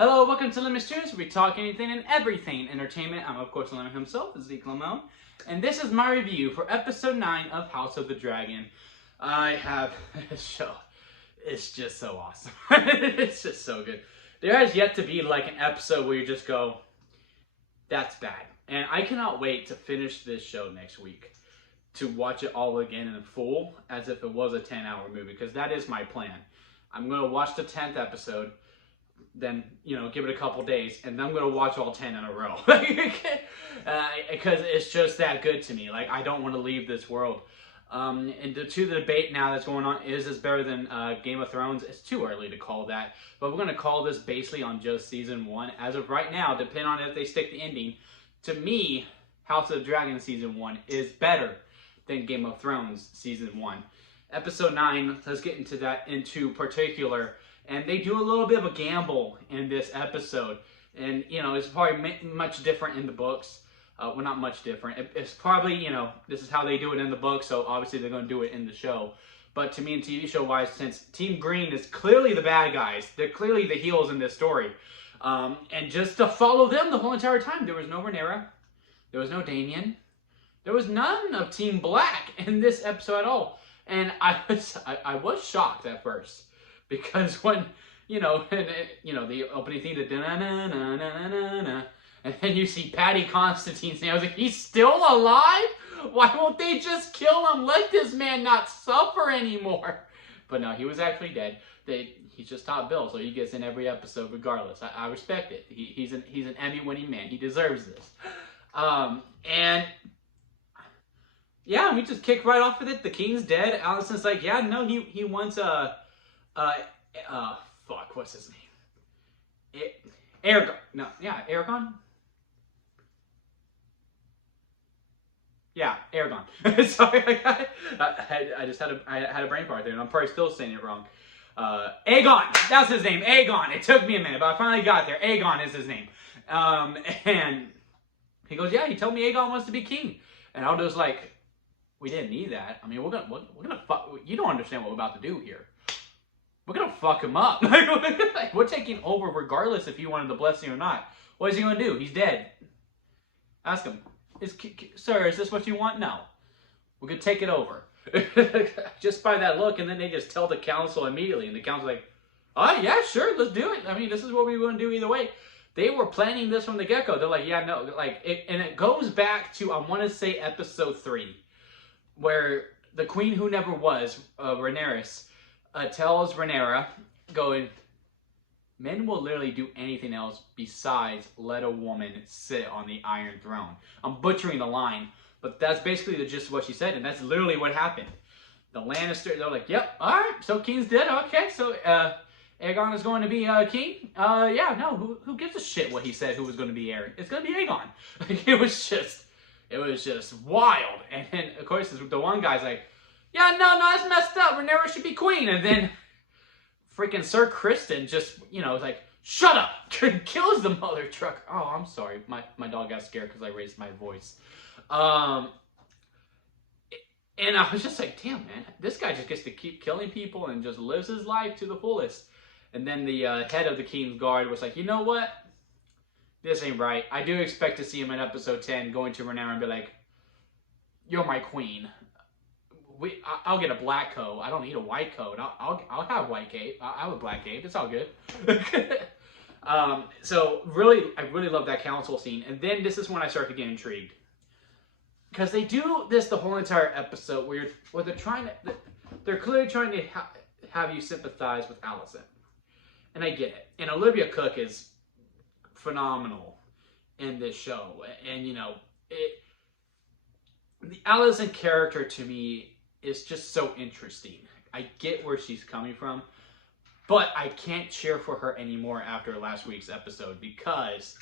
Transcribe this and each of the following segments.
Hello, welcome to Lemon Tunes, where we talk anything and everything entertainment. I'm, of course, the Lemon himself, Zeke Lamone, and this is my review for episode 9 of House of the Dragon. I have a show. It's just so awesome. It's just so good. There has yet to be like an episode where you just go, that's bad. And I cannot wait to finish this show next week, to watch it all again in full, as if it was a 10-hour movie, because that is my plan. I'm going to watch the 10th episode, then, give it a couple days, and then I'm going to watch all 10 in a row. Because it's just that good to me. Like, I don't want to leave this world. And to the debate now that's going on, is this better than Game of Thrones? It's too early to call that. But we're going to call this basically on just season 1. As of right now, depending on if they stick the ending, to me, House of the Dragon season 1 is better than Game of Thrones season 1. Episode 9, let's get into that into particular. And they do a little bit of a gamble in this episode. And, it's probably much different in the books. Well, not much different. It's probably, this is how they do it in the book, so obviously they're going to do it in the show. But to me, in TV show-wise, since Team Green is clearly the bad guys, they're clearly the heels in this story. And just to follow them the whole entire time, there was no Rhaenyra, there was no Damian, there was none of Team Black in this episode at all. And I was shocked at first. Because when, the opening theme, the da-na-na-na-na-na-na, and then you see Paddy Constantine's name, I was like, he's still alive? Why won't they just kill him? Let this man not suffer anymore. But no, he was actually dead. He's just top bill, so he gets in every episode regardless. I respect it. He's an Emmy-winning man. He deserves this. And yeah, we just kick right off with it. The king's dead. Allison's like, yeah, no, he wants what's his name? Aragon. No, yeah, Aragon? Yeah, Aragon. Sorry, I just had a brain fart there, and I'm probably still saying it wrong. Aegon! That's his name, Aegon! It took me a minute, but I finally got there. Aegon is his name. And he goes, yeah, he told me Aegon wants to be king. And I was just like, we didn't need that. I mean, we're gonna fuck. You don't understand what we're about to do here. We're gonna fuck him up. Like, we're taking over regardless if he wanted the blessing or not. What is he gonna do? He's dead. Ask him, sir, is this what you want? No. We're gonna take it over. Just by that look, and then they just tell the council immediately, and the council's like, oh yeah, sure, let's do it. I mean, this is what we want to do either way. They were planning this from the get-go. They're like, yeah, no, and it goes back to, I want to say episode 3, where the queen who never was, Rhaenyra, tells Rhaenyra, going, men will literally do anything else besides let a woman sit on the Iron Throne. I'm butchering the line, but that's basically the gist of what she said, and that's literally what happened. The Lannister, they're like, yep, alright, so King's dead, okay, so Aegon is going to be king? Yeah, no, who gives a shit what he said who was going to be heir? It's going to be Aegon. Like, it was just wild. And then, of course, the one guy's like, yeah, no, that's messed up. Rhaenyra should be queen. And then freaking Sir Kristen just, is like, shut up. Kills the mother trucker. Oh, I'm sorry. My dog got scared because I raised my voice. And I was just like, damn, man. This guy just gets to keep killing people and just lives his life to the fullest. And then the head of the King's Guard was like, you know what? This ain't right. I do expect to see him in episode 10 going to Rhaenyra and be like, you're my queen. I'll get a black coat. I don't need a white coat. I'll have a white cape. I'll have a black cape. It's all good. So really, I really love that council scene. And then this is when I start to get intrigued, because they do this the whole entire episode where they're clearly trying to have you sympathize with Alicent, and I get it. And Olivia Cook is phenomenal in this show, and the Alicent character to me is just so interesting. I get where she's coming from, but I can't cheer for her anymore after last week's episode, because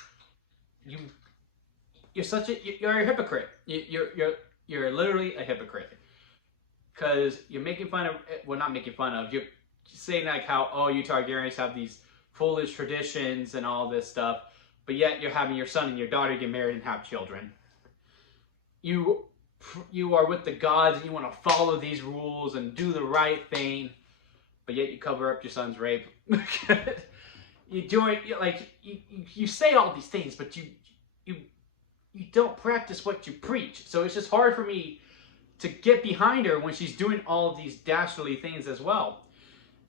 you're a hypocrite. You're literally a hypocrite, because you're making fun of, well, not making fun of, you're saying like how, oh, you Targaryens have these foolish traditions and all this stuff, but yet you're having your son and your daughter get married and have children. You are with the gods and you want to follow these rules and do the right thing, but yet you cover up your son's rape. you doing like you say all these things, but you you don't practice what you preach. So it's just hard for me to get behind her when she's doing all these dastardly things as well.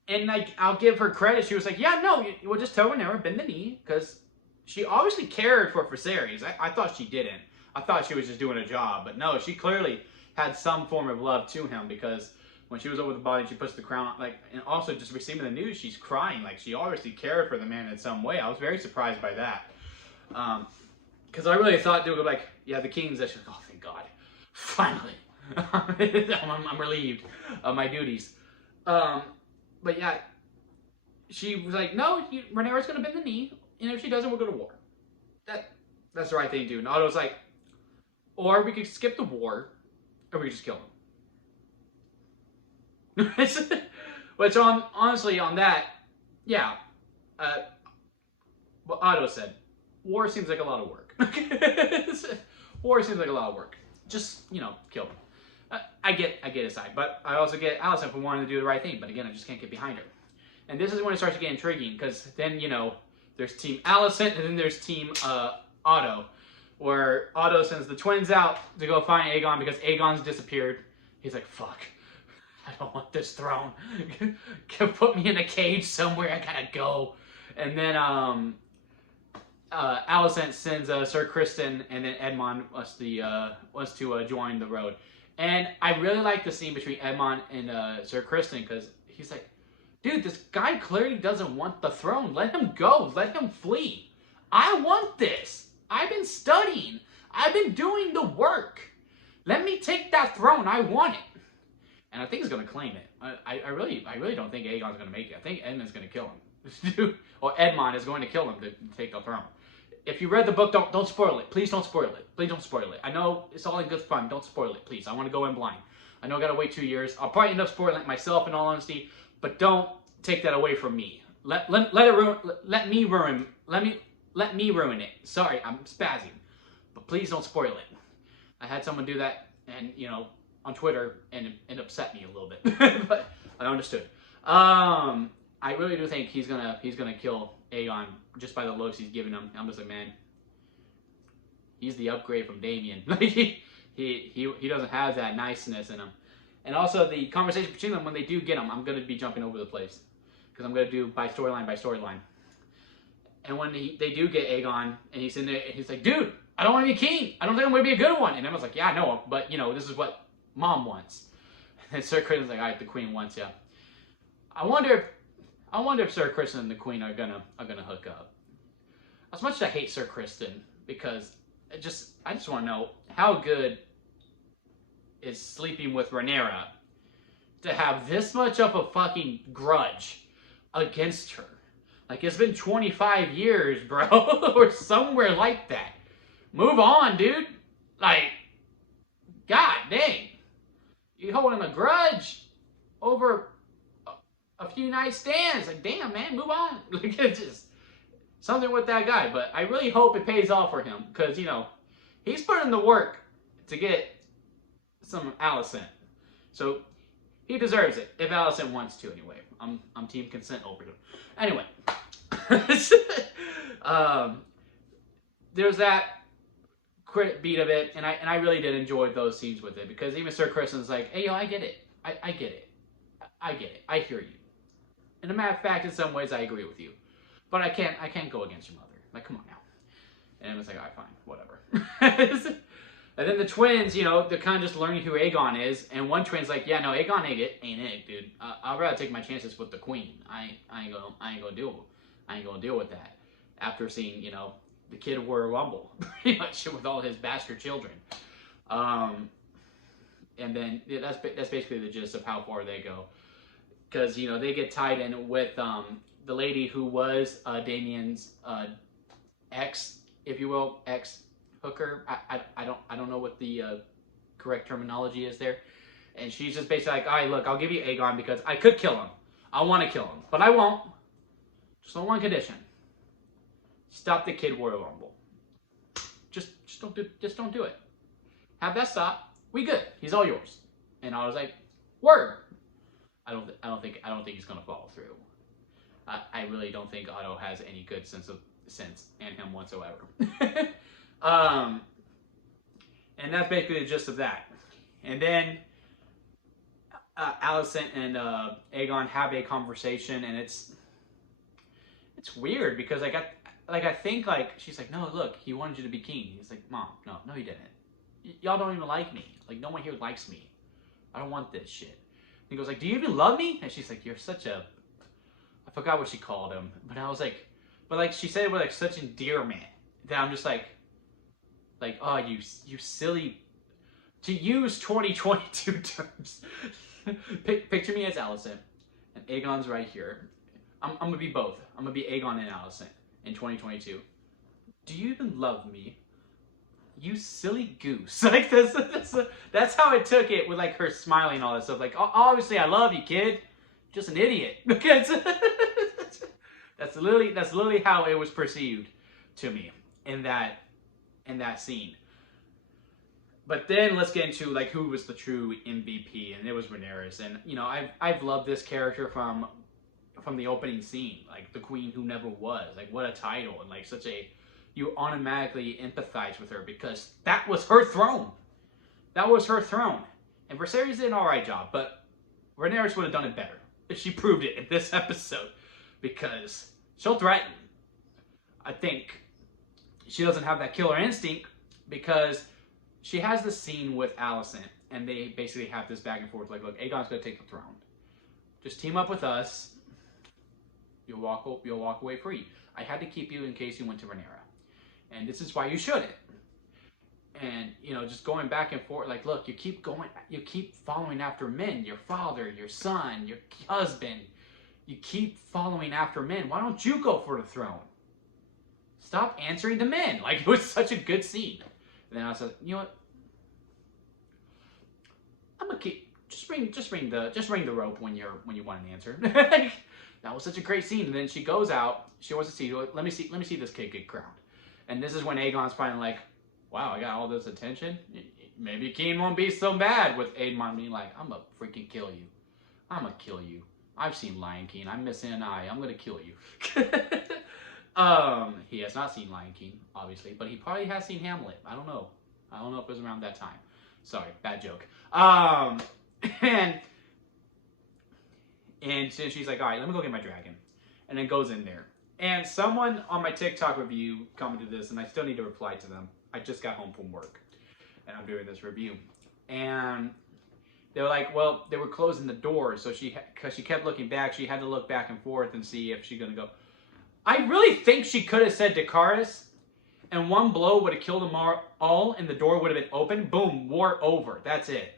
And like, I'll give her credit. She was like, yeah, no, we'll just tell her never bend the knee, because she obviously cared for Viserys. I thought she didn't. I thought she was just doing a job, but no, she clearly had some form of love to him, because when she was over the body, she puts the crown on, like, and also just receiving the news, she's crying. Like, she obviously cared for the man in some way. I was very surprised by that. Because I really thought they would go like, yeah, the king's actually like, oh, thank God. Finally. I'm relieved of my duties. But yeah, she was like, no, Rhaenyra's going to bend the knee, and if she doesn't, we'll go to war. That's the right thing to do. And Otto's like, or we could skip the war, or we could just kill him. Which, honestly, on that, yeah. What Otto said, war seems like a lot of work. War seems like a lot of work. Just, kill him. I get his side, but I also get Alicent for wanting to do the right thing. But again, I just can't get behind her. And this is when it starts to get intriguing, because then, there's Team Alicent, and then there's Team Otto, where Otto sends the twins out to go find Aegon because Aegon's disappeared. He's like, fuck, I don't want this throne. Put me in a cage somewhere, I gotta go. And then Alicent sends Sir Criston, and then Edmond wants to join the road. And I really like the scene between Edmond and Sir Criston, because he's like, dude, this guy clearly doesn't want the throne. Let him go. Let him flee. I want this. I've been studying. I've been doing the work. Let me take that throne. I want it. And I think he's going to claim it. I really don't think Aegon's going to make it. I think Edmund's going to kill him. Or Edmond is going to kill him to take the throne. If you read the book, don't spoil it. Please don't spoil it. Please don't spoil it. I know it's all in good fun. Don't spoil it, please. I want to go in blind. I know I got to wait 2 years. I'll probably end up spoiling it myself, in all honesty. But don't take that away from me. Let me ruin it. Sorry, I'm spazzing. But please don't spoil it. I had someone do that, and on Twitter, and it upset me a little bit. But I understood. I really do think he's gonna kill Aegon just by the looks he's giving him. I'm just like, man, he's the upgrade from Damian. Like he doesn't have that niceness in him. And also the conversation between them when they do get him, I'm gonna be jumping over the place because I'm gonna do by storyline. And when they do get Aegon, and he's in there, and he's like, dude, I don't want to be king. I don't think I'm gonna be a good one. And Emma's like, yeah, I know, but this is what Mom wants. And Sir Criston's like, all right, the Queen wants you. I wonder if Sir Criston and the Queen are gonna hook up. As much as I hate Sir Criston, because I just want to know how good is sleeping with Rhaenyra to have this much of a fucking grudge against her. Like, it's been 25 years, bro, or somewhere like that. Move on, dude. Like, god dang, you holding a grudge over a few night stands. Like, damn, man, move on. Like, it's just something with that guy. But I really hope it pays off for him, because he's putting the work to get some Alicent, so he deserves it if Alicent wants to. Anyway, I'm team consent over him. Anyway, there's that crit beat of it, and I really did enjoy those scenes with it, because even Sir Criston's like, hey, yo, I get it. I get it. I get it. I hear you. And a matter of fact, in some ways, I agree with you. But I can't go against your mother. Like, come on now. And it's like, all right, fine, whatever. And then the twins, they're kind of just learning who Aegon is. And one twin's like, yeah, no, Aegon ain't it, dude. I'd rather take my chances with the Queen. I ain't gonna deal with that. After seeing, the kid Royal Rumble, pretty much, with all his bastard children. And then that's basically the gist of how far they go. Because, they get tied in with the lady who was Damien's ex, if you will, ex-hooker. I don't know what the correct terminology is there. And she's just basically like, all right, look, I'll give you Aegon because I could kill him. I want to kill him, but I won't. Just on one condition. Stop the kid Royal Rumble. Just don't do it. Have that stop. We good. He's all yours. And I was like, word. I don't think he's gonna follow through. I really don't think Otto has any good sense in him whatsoever. And that's basically the gist of that. And then Alicent and Aegon have a conversation, and it's weird because I think like she's like, no, look, he wanted you to be king. He's like, Mom, no, he didn't. Y'all don't even like me. Like, no one here likes me. I don't want this shit. And he goes like, do you even love me? And she's like, you're such a, I forgot what she called him, but I was like, but like she said it with like such endearment that I'm just like, oh, you silly, to use 2022 terms. Picture me as Alicent, and Aegon's right here. I'm gonna be both. I'm gonna be Aegon and Alicent in 2022. Do you even love me? You silly goose. Like that's how I took it with like her smiling and all that stuff. Like, obviously I love you, kid. Just an idiot. That's literally how it was perceived to me in that scene. But then let's get into like who was the true MVP, and it was Rhaenyra. And you know, I've loved this character from the opening scene, like the queen who never was. Like, what a title, and like you automatically empathize with her because that was her throne. That was her throne. And Viserys did an alright job, but Rhaenyra would have done it better. She proved it in this episode because she'll threaten. I think she doesn't have that killer instinct because she has this scene with Alicent, and they basically have this back and forth. Like, look, Aegon's gonna take the throne. Just team up with us. You'll walk away free. I had to keep you in case you went to Rhaenyra, and this is why you shouldn't. And you know, just going back and forth. Like, look, you keep following after men. Your father, your son, your husband. You keep following after men. Why don't you go for the throne? Stop answering to men. Like, it was such a good scene. And then I said, you know what? I'm gonna keep just ring the rope when you want an answer. That was such a great scene. And then she goes out. She wants to see. Let me see this kid get crowned. And this is when Aegon's finally like, wow, I got all this attention. Maybe King won't be so bad, with Aemon being like, I'm gonna freaking kill you. I'm gonna kill you. I've seen Lion King. I'm missing an eye. I'm gonna kill you. He has not seen Lion King, obviously, but he probably has seen Hamlet. I don't know if it was around that time. Sorry, bad joke. And so she's like, all right, let me go get my dragon. And then goes in there. And someone on my TikTok review commented this, and I still need to reply to them. I just got home from work, and I'm doing this review. And they were like, well, they were closing the door, so because she kept looking back, she had to look back and forth and see if she's going to go. I really think she could have said Dracarys, and one blow would have killed them all, and the door would have been open. Boom, war over. That's it.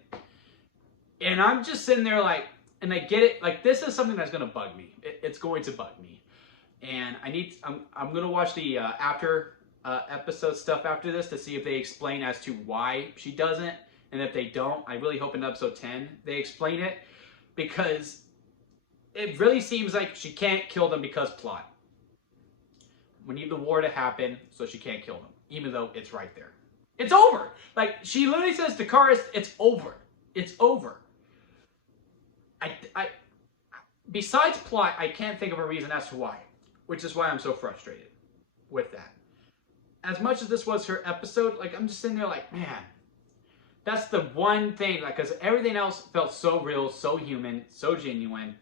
And I'm just sitting there like, and I get it. Like, this is something that's going to bug me. It's going to bug me. And I'm going to watch the after episode stuff after this to see if they explain as to why she doesn't. And if they don't, I really hope in episode 10 they explain it. Because it really seems like she can't kill them because plot. We need the war to happen so she can't kill them. Even though it's right there. It's over. Like, she literally says to Dracarys, it's over. It's over. Besides plot, I can't think of a reason as to why. Which is why I'm so frustrated with that. As much as this was her episode, like, I'm just sitting there like, man, that's the one thing, like, because everything else felt so real, so human, so genuine,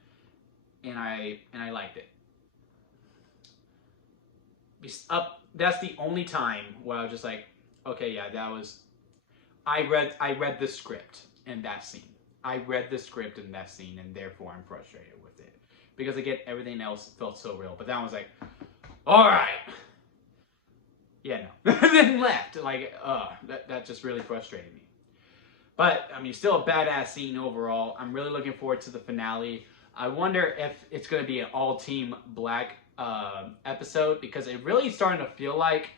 and I liked it. That's the only time where I was just like, okay, yeah, that was. I read the script in that scene. I read the script in that scene, and therefore I'm frustrated with it. Because again, everything else felt so real. But that one was like, all right. Yeah, no. Then left. Like, that just really frustrated me. But, I mean, still a badass scene overall. I'm really looking forward to the finale. I wonder if it's going to be an all-team black episode. Because it really is starting to feel like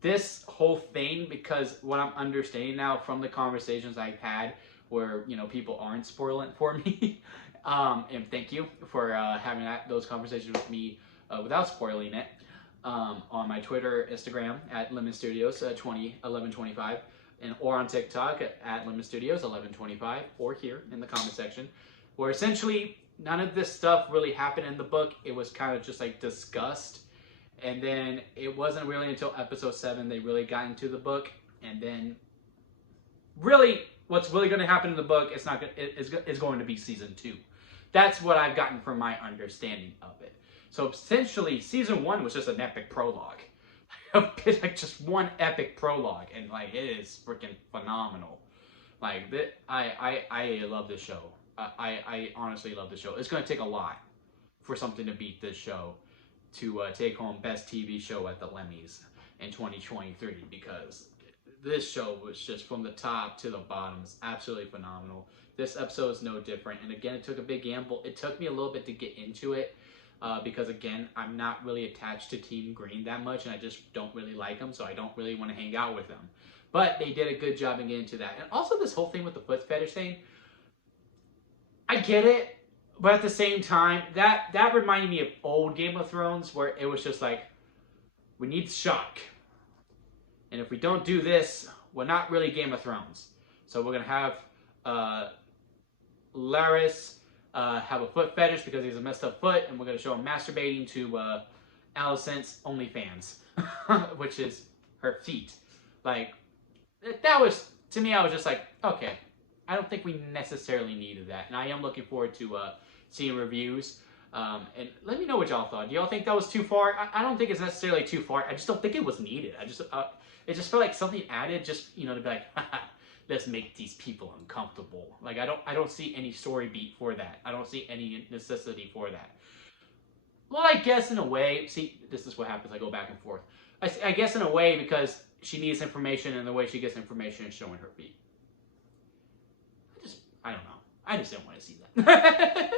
this whole thing, because what I'm understanding now from the conversations I've had, where, you know, people aren't spoiling for me. And thank you for having those conversations with me without spoiling it. On my Twitter, Instagram at Lemon Studios 1125, or on TikTok at Lemon Studios 1125, or here in the comment section, where essentially none of this stuff really happened in the book. It was kind of just like discussed. And then it wasn't really until episode 7 they really got into the book. And then really what's really going to happen in the book is going to be season 2. That's what I've gotten from my understanding of it. So essentially, season 1 was just an epic prologue. It's like just one epic prologue, and like it is freaking phenomenal. Like I love this show. I honestly love the show. It's going to take a lot for something to beat this show to take home Best TV Show at the Emmys in 2023, because this show was just from the top to the bottom. It's absolutely phenomenal. This episode is no different. And again, it took a big gamble. It took me a little bit to get into it because, again, I'm not really attached to Team Green that much, and I just don't really like them, so I don't really want to hang out with them. But they did a good job in getting into that. And also this whole thing with the foot fetish thing, I get it, but at the same time, that reminded me of old Game of Thrones, where it was just like, we need shock. And if we don't do this, we're not really Game of Thrones. So we're going to have Larys have a foot fetish because he has a messed up foot, and we're going to show him masturbating to Alicent's OnlyFans, which is her feet. Like, that was, to me, I was just like, okay, I don't think we necessarily needed that. And I am looking forward to seeing reviews. And let me know what y'all thought. Do y'all think that was too far? I don't think it's necessarily too far. I just don't think it was needed. It just felt like something added, just, to be like, let's make these people uncomfortable. Like, I don't see any story beat for that. I don't see any necessity for that. Well, I guess in a way, see, this is what happens. I go back and forth. I guess in a way, because she needs information, and the way she gets information is showing her feet. I don't know. I just didn't want to see that.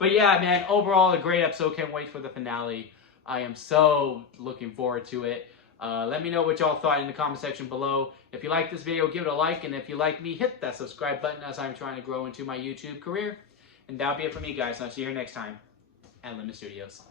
But yeah, man, overall, a great episode. Can't wait for the finale. I am so looking forward to it. Let me know what y'all thought in the comment section below. If you like this video, give it a like. And if you like me, hit that subscribe button, as I'm trying to grow into my YouTube career. And that'll be it for me, guys. I'll see you here next time at Lemon Studios.